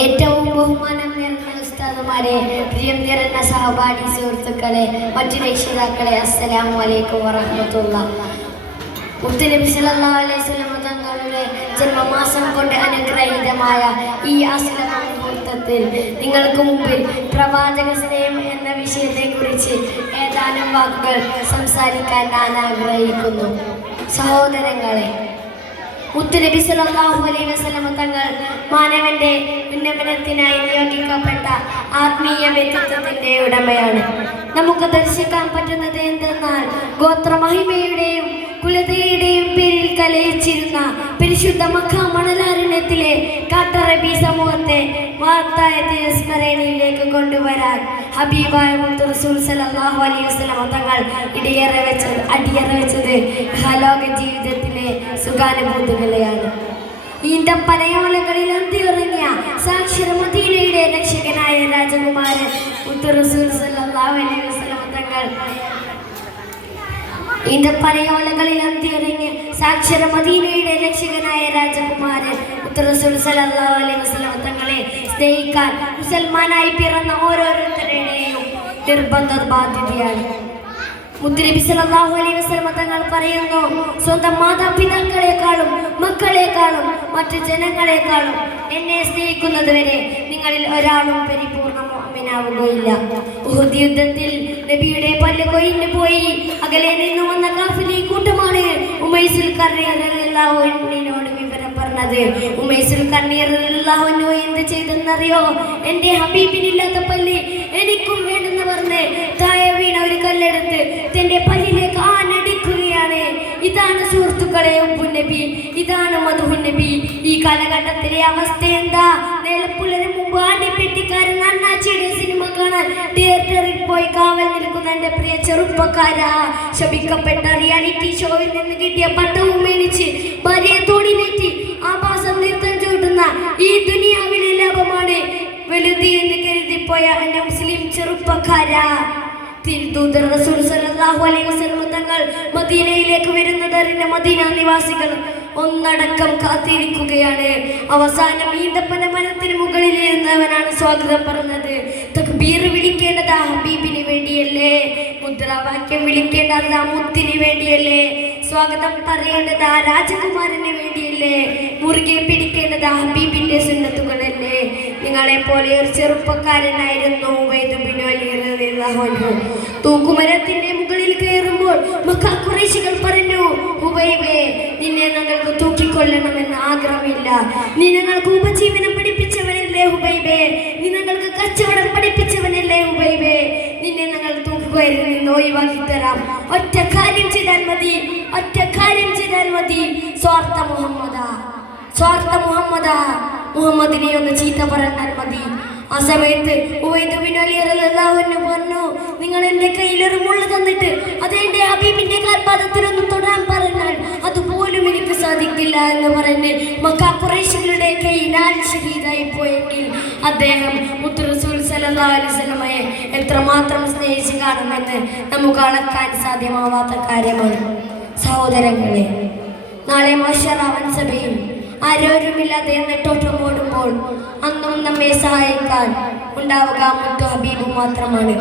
ഏറ്റവും ബഹുമാനം നിറഞ്ഞ ഉസ്താദുമാരെ, പ്രിയം നിറഞ്ഞ സഹപാഠി സുഹൃത്തുക്കളെ, മറ്റു രക്ഷിതാക്കളെ, അസ്സലാമു അലൈക്കും വറഹ്മത്തുള്ളാഹി. മുത്തുനബി സല്ലല്ലാഹു അലൈഹി വസല്ലം തങ്ങളുടെ ജന്മമാസം കൊണ്ട് അനുഗ്രഹീതമായ ഈ അസ്ലമ മുഹൂർത്തത്തിൽ നിങ്ങൾക്ക് മുമ്പിൽ പ്രവാചക സ്നേഹം എന്ന വിഷയത്തെക്കുറിച്ച് ഏതാനും വാക്കുകൾ സംസാരിക്കാൻ ഞാൻ ആഗ്രഹിക്കുന്നു. സഹോദരങ്ങളെ, മുത്തുനബി സല്ലല്ലാഹു അലൈഹി വസല്ലം തങ്ങൾ മാനവന്റെ ഉന്നമനത്തിനായി നിയോഗിക്കപ്പെട്ട ആത്മീയ വ്യക്തിത്വത്തിന്റെ ഉടമയാണ്. നമുക്ക് ദർശിക്കാൻ പറ്റുന്നത് എന്തെന്നാൽ ഗോത്രമഹിമയുടെയും കുലതയുടെയും പേരിൽ കലയിച്ചിരുന്ന പരിശുദ്ധ മക്ക മണലാരണ്യത്തിലെ കാട്ടറബി സമൂഹത്തെ വാർത്തായത്തിന്റെ സ്മരണയിലേക്ക് കൊണ്ടുവരാൻ ഹബീബായ മുത്ത് റസൂൽ സല്ലല്ലാഹു അലൈഹി വസല്ലം തങ്ങൾ അടിയറ വെച്ചത് ലോക ജീവിതത്തിലെ സുഖാനുഭൂതികളെയാണ്. ഈന്തപ്പനയോലകളിൽ അന്തിയുറങ്ങിയ സാക്ഷര മദീനയുടെ രക്ഷകനായ രാജകുമാരൻ മുത്ത് റസൂൽ സല്ലല്ലാഹു അലൈഹി വസല്ലം തങ്ങൾ ഈന്തപ്പനയോലകളിൽ അന്തിയുറങ്ങിയ സാക്ഷര മദീനയുടെ രക്ഷകനായ രാജകുമാരൻ മുത്ത് റസൂൽ സല്ലല്ലാഹു അലൈഹി വസല്ലം തങ്ങളെ സ്നേഹിക്കാൻ മുസൽമാനായി പിറന്ന ഓരോരുത്തരുടെയും നിർബന്ധ ബാധ്യതയാണ്. മുത്തുനബി സല്ലല്ലാഹു അലൈഹി വസല്ലം തങ്ങൾ പറയുന്നു, സ്വന്തം മാതാപിതാക്കളെക്കാളും മക്കളെക്കാളും മറ്റു ജനങ്ങളെക്കാളും എന്നെ സ്നേഹിക്കുന്നതുവരെ നിങ്ങളിൽ ഒരാളും പരിപൂർണ്ണ മുഅ്മിനാവുകയില്ല. ഉഹുദ് യുദ്ധത്തിൽ നബിയുടെ പല്ല് കൊഴിഞ്ഞു പോയി അകലെ നിന്ന് വന്ന കാഫിലി കൂട്ടമാണ് ഉമൈസുൽ ഖർനി റളിയല്ലാഹു അൻഹുവിനോട് വിവരം പറഞ്ഞത്. ഉമൈസുൽ ഖർനി റളിയല്ലാഹു അൻഹു എന്ത് ചെയ്തെന്നറിയോ? എന്റെ ഹബീബിനില്ലാത്ത പല്ല് എനിക്കും വേണ്ടെന്ന് പറഞ്ഞ് താഴെ വീണ ഒരു കല്ലെടുത്ത് തന്റെ പല്ലിലേക്ക് ആനടിക്കുകയാണ്. ഇതാണ് സുഹൃത്തുക്കളെ ഉപ്പുനബി, ഇതാണ് മധുനബി. ഈ കാലഘട്ടത്തിലെ അവസ്ഥ എന്താ? നേരപ്പുള്ളതിന് മുമ്പ് ആടിപ്പെട്ടിക്കാരൻ അണ്ണാച്ചിയുടെ സിനിമ കാണാൻ തിയേറ്ററിൽ പോയി കാവൽ നിൽക്കുന്ന എന്റെ പ്രിയ ചെറുപ്പക്കാരാ, ശപിക്കപ്പെട്ട റിയാലിറ്റി ഷോയിൽ നിന്ന് കിട്ടിയ പട്ടവും മേടിച്ച് ഭാര്യയെ തോടിനേറ്റി ആഭാസം നൃത്തം ചൂട്ടുന്ന ഈ ദുനിയാവിലെ ലാഭമാണ് വലുത് എന്ന് കരുതിപ്പോയ എന്റെ മുസ്ലിം ചെറുപ്പക്കാരാ, തിരുദൂതർ റസൂൽ സല്ലല്ലാഹു അലൈഹി വസല്ലം തങ്ങൾ മദീനയിലേക്ക് വരുന്നതറിഞ്ഞ മദീന നിവാസികൾ ഒന്നടക്കം കാത്തിരിക്കുകയാണ്. അവസാനം ഈന്തപ്പന മരത്തിന് മുകളിൽ ഇരുന്നവനാണ് സ്വാഗതം പറഞ്ഞത്. തക്ബീർ വിളിക്കേണ്ടത് ഹബീബിന് വേണ്ടിയല്ലേ? മുദ്രാവാക്യം വിളിക്കേണ്ടത് മുത്തിന് വേണ്ടിയല്ലേ? സ്വാഗതം പറയേണ്ടത് ആ രാജകുമാരന് വേണ്ടിയല്ലേ? മുറുകെ പിടിക്കേണ്ടത് ഹബീബിന്റെ സുന്നത്തുകളല്ലേ? നിങ്ങളെ പോലെ ഒരു ചെറുപ്പക്കാരനായിരുന്നു ഉബൈദ് ബിൻ വലിദ് റളിയല്ലാഹു അൻഹു. തൂക്കുമരത്തിന്റെ മുകളിൽ കയറുമ്പോൾ മക്ക ഖുറൈശികൾ പറഞ്ഞു, ഉബൈബേ, നിന്നെ ഞങ്ങൾക്ക് തൂക്കിക്കൊല്ലണമെന്ന് ആഗ്രഹമില്ല. നീ ഞങ്ങൾക്ക് ഉപജീവനം പഠിപ്പിച്ചവനല്ലേ ഉബൈബേ? നീ ഞങ്ങൾക്ക് കച്ചവടം പഠിപ്പിച്ചവനല്ലേ ഉബൈബേ? നിന്നെ ഞങ്ങൾ തൂക്കുകയറിൽ നിന്ന് ഒഴിവാക്കി തരാം. ഒറ്റ കാര്യം ചെയ്താൽ മതി, ഒറ്റ കാര്യം ചെയ്താൽ മതി. സ്വാർത്ഥ മുഹമ്മദ, മുഹമ്മദിനെ ഒന്ന് ചീത്ത പറഞ്ഞാൽ മതി. ആ സമയത്ത് ഉബൈദ് ബിൻ വലിദ് റളിയല്ലാഹു അൻഹു പറഞ്ഞു, നിങ്ങൾ എന്റെ കയ്യിൽ ഒരു മുള്ളു തന്നിട്ട് അത് എന്റെ ഹബീബിന്റെ കാൽപാദത്തിലൊന്ന് തൊടാൻ പറഞ്ഞാൽ അതുപോലും എനിക്ക് സാധിക്കില്ല എന്ന് പറഞ്ഞ് മക്ക ഖുറൈശികളുടെ കയ്യിനാൽ ഷഹീദായി പോയെങ്കിൽ അദ്ദേഹം മുത്ത് റസൂൽ സല്ലല്ലാഹു അലൈഹി വസല്ലമയെ എത്രമാത്രം സ്നേഹിച്ചു കാണുമെന്ന് നമുക്ക് അളക്കാൻ സാധ്യമാവാത്ത കാര്യമാണ്. സഹോദരങ്ങളെ, നാളെ മഹ്ശർ സഭയിൽ ആരോരുമില്ലാതെ നെട്ടോട്ടമോടുമ്പോൾ അന്നും നമ്മെ സഹായിക്കാൻ ഉണ്ടാവുക മുത്തു ഹബീബ് മാത്രമാണ്.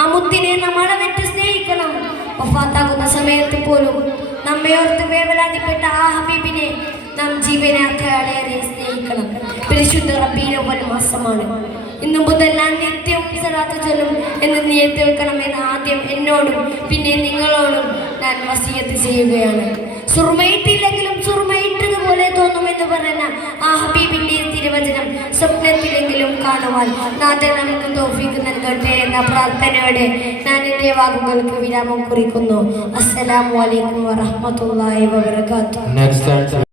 ആ മുത്തിനെ നാം അളവിട്ട് സ്നേഹിക്കണം. വഫാത്താകുന്ന സമയത്ത് പോലും നമ്മെ ഓർത്ത് വേവലാതിപ്പെട്ട ആ ഹബീബിനെ നാം ജീവനാക്കാളേറെ സ്നേഹിക്കണം. പരിശുദ്ധ റബീഉൽ അവ്വൽ മാസമാണ്. ഇന്നു മുതൽ ഞാൻ നിത്യവും സ്വലാത്ത് ചൊല്ലും എന്ന് നിയത്ത് വെക്കണമെന്ന് ആദ്യം എന്നോടും പിന്നെ നിങ്ങളോടും ഞാൻ വസിയത്ത് ചെയ്യുകയാണ്. സുർമയിട്ടില്ലെങ്കിലും സുർമയിട്ടതുപോലെ തോന്നുമെന്ന് പറഞ്ഞ ആ ഹബീബിന്റെ തിരുവചനം സ്വപ്നത്തിലെങ്കിലും കാണുവാൻ നാഥൻ നമുക്ക് തൗഫീഖ് നൽകട്ടെ എന്ന പ്രാർത്ഥനയോടെ ഞാൻ എൻ്റെ വാക്കുകൾക്ക് വിരാമം കുറിക്കുന്നു. അസ്സലാമു അലൈക്കും വറഹ്മത്തുള്ളാഹി വബറകാതുഹു.